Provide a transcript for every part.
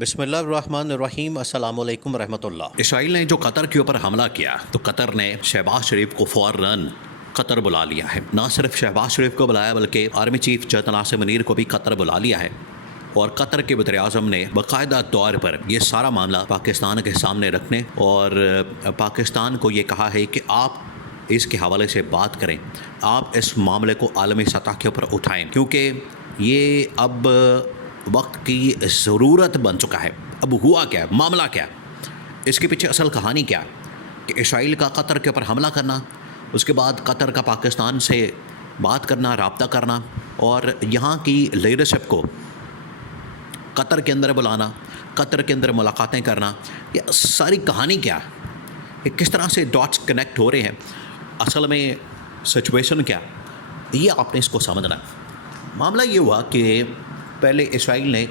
بسم اللہ الرحمن الرحیم، السلام علیکم ورحمۃ اللہ۔ اسرائیل نے جو قطر کے اوپر حملہ کیا تو قطر نے شہباز شریف کو فوراً قطر بلا لیا ہے۔ نہ صرف شہباز شریف کو بلایا بلکہ army chief general Asim Munir کو بھی قطر بلا لیا ہے، اور قطر کے وزیر اعظم نے باقاعدہ طور پر یہ سارا معاملہ پاکستان کے سامنے رکھنے اور پاکستان کو یہ کہا ہے کہ آپ اس کے حوالے سے بات کریں، آپ اس معاملے کو عالمی سطح کے اوپر اٹھائیں، کیونکہ یہ اب وقت کی ضرورت بن چکا ہے۔ اب ہوا کیا ہے، معاملہ کیا ہے، اس کے پیچھے اصل کہانی کیا ہے کہ اسرائیل کا قطر کے اوپر حملہ کرنا، اس کے بعد قطر کا پاکستان سے بات کرنا، رابطہ کرنا، اور یہاں کی لیڈرشپ کو قطر کے اندر بلانا، قطر کے اندر ملاقاتیں کرنا، یہ ساری کہانی کیا ہے، کہ کس طرح سے ڈاٹس کنیکٹ ہو رہے ہیں، اصل میں سچویشن کیا، یہ آپ نے اس کو سمجھنا ہے۔ معاملہ یہ ہوا کہ پہلے اسرائیل نے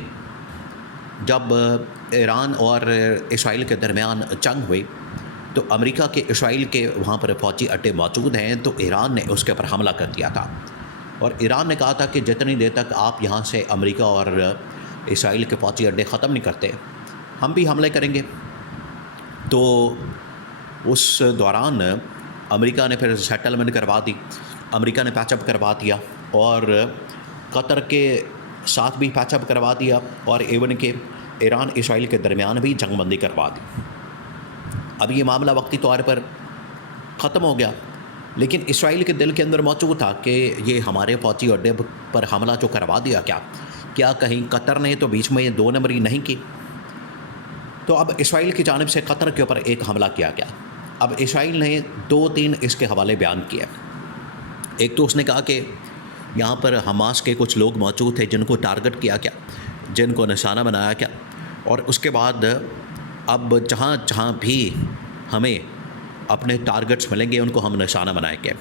جب ایران اور اسرائیل کے درمیان جنگ ہوئی تو امریکہ کے اسرائیل کے وہاں پر فوجی اڈے موجود ہیں، تو ایران نے اس کے اوپر حملہ کر دیا تھا، اور ایران نے کہا تھا کہ جتنی دیر تک آپ یہاں سے امریکہ اور اسرائیل کے فوجی اڈے ختم نہیں کرتے ہم بھی حملے کریں گے۔ تو اس دوران امریکہ نے پھر سیٹلمنٹ کروا دی، امریکہ نے پیچ اپ کروا دیا، اور قطر کے ساتھ بھی پیچ اپ کروا دیا، اور ایون کہ ایران اسرائیل کے درمیان بھی جنگ بندی کروا دی۔ اب یہ معاملہ وقتی طور پر ختم ہو گیا، لیکن اسرائیل کے دل کے اندر موجود تھا کہ یہ ہمارے فوجی اڈے پر حملہ جو کروا دیا، کیا کہیں قطر نے تو بیچ میں دو نمبری نہیں کی؟ تو اب اسرائیل کی جانب سے قطر کے اوپر ایک حملہ کیا گیا۔ اب اسرائیل نے 2-3 اس کے حوالے بیان کیا۔ ایک تو اس نے کہا کہ یہاں پر حماس کے کچھ لوگ موجود تھے جن کو ٹارگٹ کیا گیا، جن کو نشانہ بنایا گیا، اور اس کے بعد اب جہاں جہاں بھی ہمیں اپنے ٹارگٹس ملیں گے ان کو ہم نشانہ بنائیں گے۔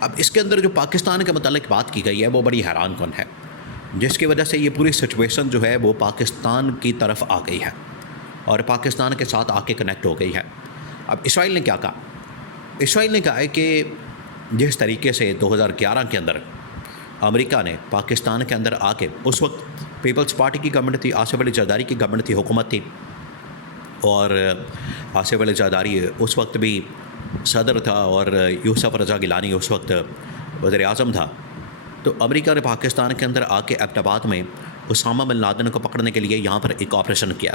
اب اس کے اندر جو پاکستان کے متعلق بات کی گئی ہے وہ بڑی حیران کن ہے، جس کی وجہ سے یہ پوری سچویشن جو ہے وہ پاکستان کی طرف آ گئی ہے اور پاکستان کے ساتھ آ کے کنیکٹ ہو گئی ہے۔ اب اسرائیل نے کیا کہا؟ اسرائیل نے کہا ہے کہ جس طریقے سے 2011 کے اندر امریکہ نے پاکستان کے اندر آ کے، اس وقت پیپلز پارٹی کی گورنمنٹ تھی، آصف علی زرداری کی گورنمنٹ تھی، حکومت تھی، اور آصف علی زرداری اس وقت بھی صدر تھا اور یوسف رضا گیلانی اس وقت وزیر اعظم تھا، تو امریکہ نے پاکستان کے اندر آ کے ایبٹ آباد میں اسامہ بن لادن کو پکڑنے کے لیے یہاں پر ایک آپریشن کیا۔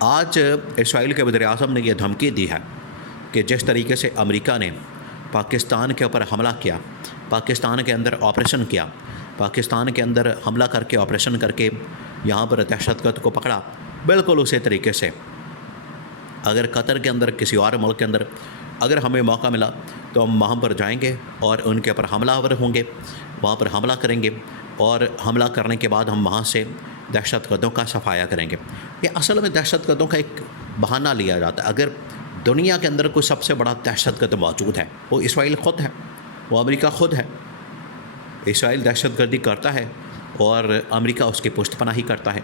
آج اسرائیل کے وزیر اعظم نے یہ دھمکی دی ہے کہ جس طریقے سے امریکہ نے پاکستان کے اوپر حملہ کیا، پاکستان کے اندر آپریشن کیا، پاکستان کے اندر حملہ کر کے آپریشن کر کے یہاں پر دہشت گرد کو پکڑا، بالکل اسی طریقے سے اگر قطر کے اندر کسی اور ملک کے اندر اگر ہمیں موقع ملا تو ہم وہاں پر جائیں گے اور ان کے اوپر حملہ آور ہوں گے، وہاں پر حملہ کریں گے، اور حملہ کرنے کے بعد ہم وہاں سے دہشت گردوں کا صفایا کریں گے۔ یہ اصل میں دہشت گردوں کا ایک بہانہ لیا جاتا ہے۔ اگر دنیا کے اندر کوئی سب سے بڑا دہشت گرد موجود ہے وہ اسرائیل خود ہے، وہ امریکہ خود ہے۔ اسرائیل دہشت گردی کرتا ہے اور امریکہ اس کی پشت پناہی کرتا ہے،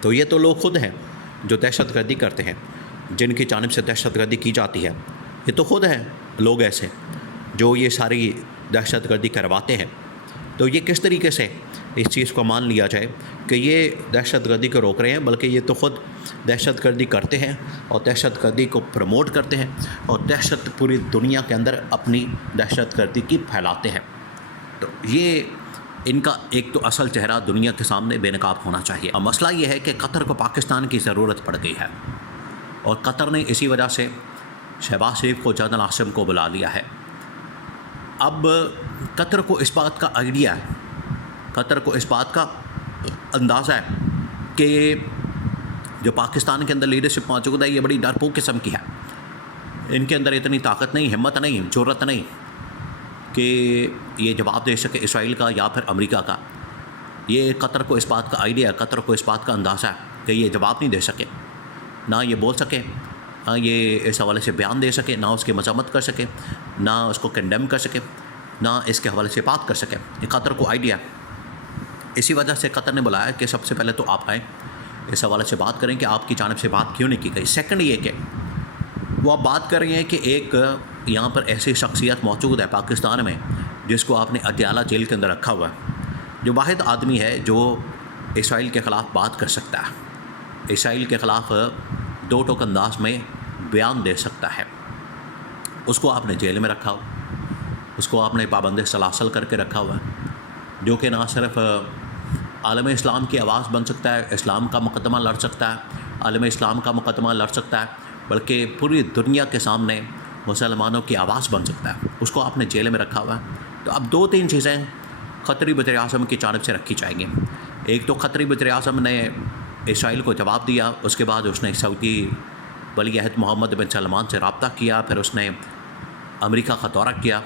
تو یہ تو لوگ خود ہیں جو دہشت گردی کرتے ہیں، جن کی جانب سے دہشت گردی کی جاتی ہے، یہ تو خود ہیں لوگ ایسے جو یہ ساری دہشت گردی کرواتے ہیں۔ تو یہ کس طریقے سے اس چیز کو مان لیا جائے کہ یہ دہشت گردی کو روک رہے ہیں، بلکہ یہ تو خود دہشت گردی کرتے ہیں اور دہشت گردی کو پروموٹ کرتے ہیں، اور دہشت پوری دنیا کے اندر اپنی دہشت گردی کی پھیلاتے ہیں۔ تو یہ ان کا ایک تو اصل چہرہ دنیا کے سامنے بے نقاب ہونا چاہیے۔ اب مسئلہ یہ ہے کہ قطر کو پاکستان کی ضرورت پڑ گئی ہے، اور قطر نے اسی وجہ سے شہباز شریف کو جنرل عاصم کو بلا لیا ہے۔ اب قطر کو اس بات کا آئیڈیا ہے، قطر کو اس بات کا اندازہ ہے کہ جو پاکستان کے اندر لیڈرشپ موجود ہے یہ بڑی ڈرپوک قسم کی ہے، ان کے اندر اتنی طاقت نہیں، ہمت نہیں، جرأت نہیں کہ یہ جواب دے سکے اسرائیل کا یا پھر امریکہ کا۔ یہ قطر کو اس بات کا آئیڈیا ہے، قطر کو اس بات کا اندازہ ہے کہ یہ جواب نہیں دے سکے، نہ یہ بول سکے، نہ یہ اس حوالے سے بیان دے سکے، نہ اس کی مذمت کر سکے، نہ اس کو کنڈیم کر سکے، نہ اس کے حوالے سے بات کر سکے۔ یہ قطر کو آئیڈیا ہے، اسی وجہ سے قطر نے بلایا کہ سب سے پہلے تو آپ آئیں، اس حوالے سے بات کریں کہ آپ کی جانب سے بات کیوں نہیں کی گئی۔ سیکنڈ یہ کہ وہ آپ بات کر رہے ہیں کہ ایک یہاں پر ایسی شخصیت موجود ہے پاکستان میں جس کو آپ نے اڈیالہ جیل کے اندر رکھا ہوا ہے، جو واحد آدمی ہے جو اسرائیل کے خلاف بات کر سکتا ہے، اسرائیل کے خلاف دو ٹوک انداز میں بیان دے سکتا ہے، اس کو آپ نے جیل میں رکھا ہو، اس کو آپ نے پابند سلاسل کر کے رکھا ہوا ہے، جو کہ نہ صرف عالم اسلام کی آواز بن سکتا ہے، اسلام کا مقدمہ لڑ سکتا ہے، عالم اسلام کا مقدمہ لڑ سکتا ہے، بلکہ پوری دنیا کے سامنے مسلمانوں کی آواز بن سکتا ہے، اس کو آپ نے جیل میں رکھا ہوا ہے۔ تو اب دو تین چیزیں قطری وزیر اعظم کی جانب سے رکھی جائیں گی۔ ایک تو قطری وزیر اعظم نے اسرائیل کو جواب دیا، اس کے بعد اس نے سعودی ولی عہد محمد بن سلمان سے رابطہ کیا، پھر اس نے امریکہ کا دورہ کیا،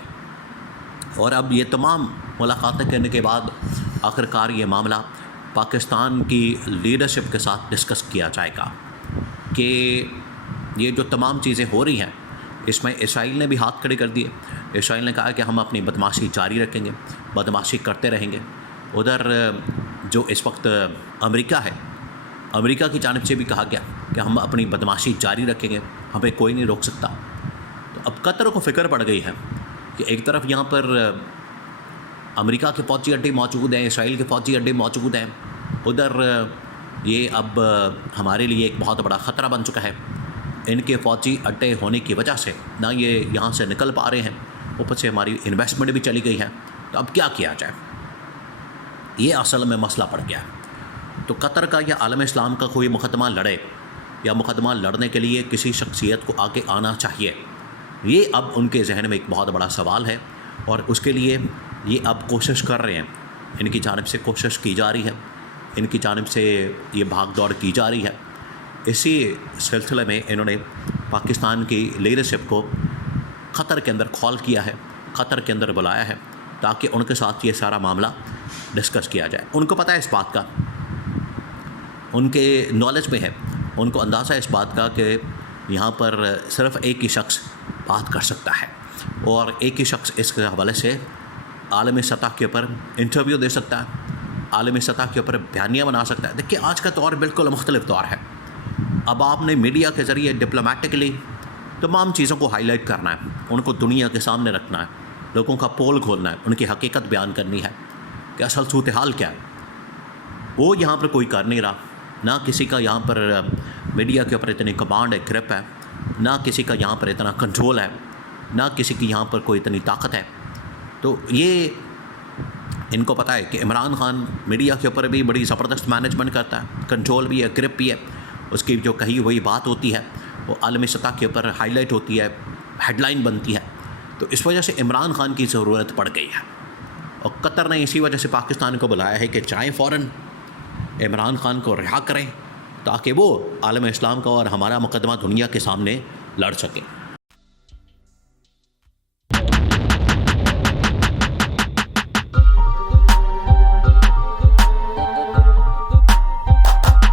اور اب یہ تمام ملاقاتیں کرنے کے بعد آخرکار یہ معاملہ پاکستان کی لیڈرشپ کے ساتھ ڈسکس کیا جائے گا کہ یہ جو تمام چیزیں ہو رہی ہیں اس میں اسرائیل نے بھی ہاتھ کھڑے کر دیے۔ اسرائیل نے کہا کہ ہم اپنی بدماشی جاری رکھیں گے، بدماشی کرتے رہیں گے۔ ادھر جو اس وقت امریکہ ہے، امریکہ کی جانب سے بھی کہا گیا کہ ہم اپنی بدماشی جاری رکھیں گے، ہمیں کوئی نہیں روک سکتا۔ تو اب قطر کو فکر پڑ گئی ہے کہ ایک طرف یہاں پر امریکہ کے فوجی اڈے موجود ہیں، اسرائیل کے فوجی اڈے موجود ہیں، ادھر یہ اب ہمارے لیے ایک بہت بڑا خطرہ بن چکا ہے۔ ان کے فوجی اڈے ہونے کی وجہ سے نہ یہ یہاں سے نکل پا رہے ہیں، اوپر سے ہماری انویسٹمنٹ بھی چلی گئی ہے۔ تو اب کیا کیا جائے، یہ اصل میں مسئلہ پڑ گیا ہے۔ تو قطر کا یا عالم اسلام کا کوئی مقدمہ لڑے یا مقدمہ لڑنے کے لیے کسی شخصیت کو آگے آنا چاہیے، یہ اب ان کے ذہن میں ایک بہت بڑا سوال ہے، اور اس کے لیے یہ اب کوشش کر رہے ہیں، ان کی جانب سے کوشش کی جا رہی ہے، ان کی جانب سے یہ بھاگ دوڑ کی جا رہی ہے۔ اسی سلسلے میں انہوں نے پاکستان کی لیڈرشپ کو قطر کے اندر کال کیا ہے، قطر کے اندر بلایا ہے، تاکہ ان کے ساتھ یہ سارا معاملہ ڈسکس کیا جائے۔ ان کو پتہ ہے اس بات کا، ان کے نالج میں ہے، ان کو اندازہ ہے اس بات کا کہ یہاں پر صرف ایک ہی شخص بات کر سکتا ہے، اور ایک ہی شخص اس کے حوالے سے عالمی سطح کے اوپر انٹرویو دے سکتا ہے، عالمی سطح کے اوپر بیانیہ بنا سکتا ہے۔ دیکھیے آج کا دور بالکل مختلف دور ہے۔ اب آپ نے میڈیا کے ذریعے ڈپلومیٹکلی تمام چیزوں کو ہائی لائٹ کرنا ہے، ان کو دنیا کے سامنے رکھنا ہے، لوگوں کا پول کھولنا ہے، ان کی حقیقت بیان کرنی ہے کہ اصل صورتحال کیا ہے۔ وہ یہاں پر کوئی کر نہیں رہا، نہ کسی کا یہاں پر میڈیا کے اوپر اتنی کمانڈ ہے، گرپ ہے، نہ کسی کا یہاں پر اتنا کنٹرول ہے، نہ کسی کی یہاں پر کوئی اتنی طاقت ہے۔ تو یہ ان کو پتہ ہے کہ عمران خان میڈیا کے اوپر بھی بڑی زبردست مینجمنٹ کرتا ہے، کنٹرول بھی ہے، گرپ بھی ہے، اس کی جو کہی ہوئی بات ہوتی ہے وہ عالمی سطح کے اوپر ہائی لائٹ ہوتی ہے، ہیڈ لائن بنتی ہے۔ تو اس وجہ سے عمران خان کی ضرورت پڑ گئی ہے، اور قطر نے اسی وجہ سے پاکستان کو بلایا ہے کہ جائیں فوراً عمران خان کو رہا کریں، تاکہ وہ عالم اسلام کا اور ہمارا مقدمہ دنیا کے سامنے لڑ سکیں۔